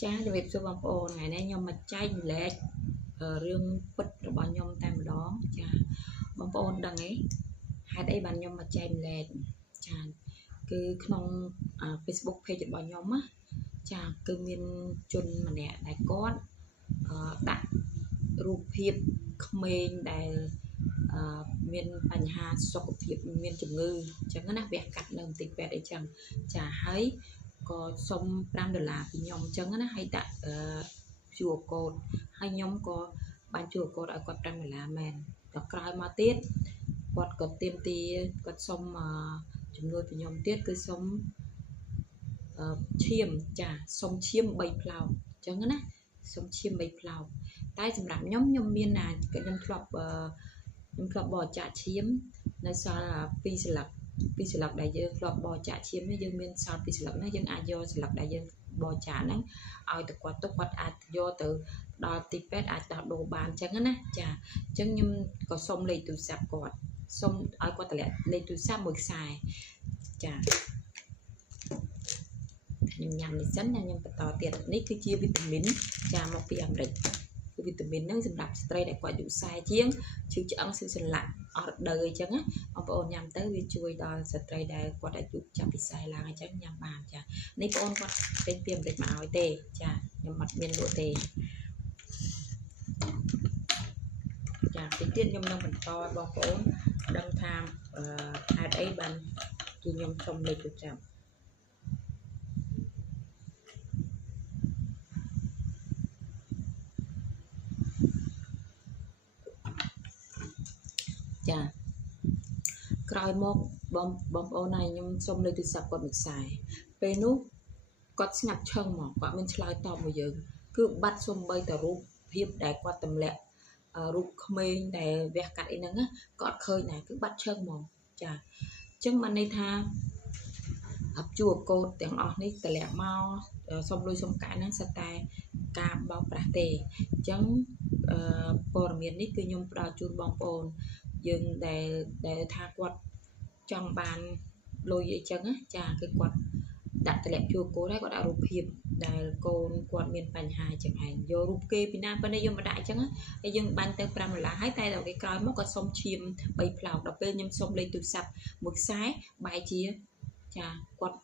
Cha cho việc cho bông ôn ngày nay nhom mà chay lệ riêng bịch rồi bọn nhom tam đó cha bông ôn đằng ấy hai đây bạn nhom mà chay lệ cha cứ không Facebook page bọn nhom á cha cứ miên chun mà nè đại con đặtรูปភាពក្មេងដែលមានបញ្ហាសុខភាពមានជំងឺអញ្ចឹងណាវះកាត់នៅមន្ទីរពេទ្យអីចឹងចាហើយក៏សុំ$5ពីខ្ញុំអញ្ចឹងណាហើយដាក់QR code ហើយខ្ញុំក៏បានQR codeឲ្យគាត់$5មែនដល់ក្រោយមកទៀតគាត់ក៏ទៀមទាគាត់សុំចំនួនពីខ្ញុំទៀតគឺសុំឈាមចាសុំឈាម3ផ្លោកអញ្ចឹងណាសុំឈាម3ផ្លោកតែសម្រាប់ខ្ញុំមានណាខ្ញុំធ្លាប់បរិច្ចាគឈាមនៅសល់2ស្លឹកដែលយើងធ្លាប់បរិច្ចាគឈាមនេះយើងមានសល់2ស្លឹកហ្នឹងយើងអាចយកស្លឹកដែលយើងបរិច្ចាគហ្នឹងឲ្យទៅគាត់អាចយកទៅដល់ទីពេទ្យអាចដោះដូរបានអញ្ចឹងណាចាអញ្ចឹងខ្ញុំក៏សុំលេខទូរស័ព្ទគាត់សុំឲ្យគាត់តម្លាក់លេខទូរស័ព្ទមួយខ្សែចាខ្ញុំញ៉ាំនេះសិនខ្ញុំបន្តទៀតនេះគឺជាវីតាមីនចាមកពីអាមេរិកគឺវីតាមីនហ្នឹងសម្រាប់ស្ត្រីដែលគាត់អាយុ40ជាងឈឺឆ្អឹងស៊ឺសន្លាក់អស់រដូវអីចឹងណាបងប្អូនញ៉ាំទៅវាជួយដល់ស្ត្រីដែលគាត់អាយុចាប់ពី40ឡើងអញ្ចឹងញ៉ាំបានចានេះបងប្អូនគាត់ពេញពីអាមេរិកមកឲ្យទេចាខ្ញុំអត់មានលក់ទេចាតិចទៀតខ្ញុំនឹងបន្តឲ្យបងប្អូនដឹងថាហេតុអីបានគឺខ្ញុំសុំលេខទូរស័ព្ទចាក្រោយមកបងប្អូនហើយខ្ញុំសុំលេខទូរស័ព្ទគាត់មួយខ្សែពេលនោះគាត់ស្ងាត់ឈឹងមកគាត់មានឆ្លើយតបមកយើងគឺបាត់សំបីតែរូបភាពដែលគាត់ទម្លាក់រូបក្មេងដែលវះកាត់អីហ្នឹងក៏អត់ឃើញដែរគឺបាត់ឈឹងហ្មងចាអញ្ចឹងបានន័យថាជួកូដទាំងអស់នេះតម្លាក់មកសុំលុយសុំកាក់ហ្នឹងសិតតែការបោកប្រាស់ទេអញ្ចឹងព័ត៌មាននេះគឺខ្ញុំផ្ដល់ជូនបងប្អូនយើងដែលថាគាត់ចង់បានលុយអីចឹងណាចាគឺគាត់ដាក់តម្លាក់ជួកូដហើយគាត់ដាក់រូបភាពដែលកូនគាត់មានបញ្ហាចឹងឯងយករូបគេពីណាប៉ុន្តែយើងមិនដាក់អញ្ចឹងហើយយើងបាញ់ទៅ$5ហើយតែដល់គេក្រោយមកក៏សុំឈាម3ផ្លោកដល់ពេលខ្ញុំសុំលេខទូរស័ព្ទមួយខ្សែបែរជាចាគាត់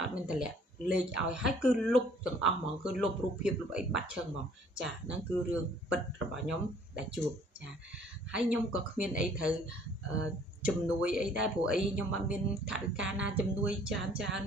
អត់មានតម្លាក់លេខឲ្យហើយគឺលុបទាំងអស់ហ្មងគឺលុបរូបភាពលុបអីបាត់ឈឹងហ្មងចាហ្នឹងគឺរឿងពិតរបស់ខ្ញុំដែលជួបចាហើយខ្ញុំក៏គ្មានអីត្រូវជំនួយអីដែរព្រោះអីខ្ញុំអត់មានថវិកាណាជំនួយច្រើន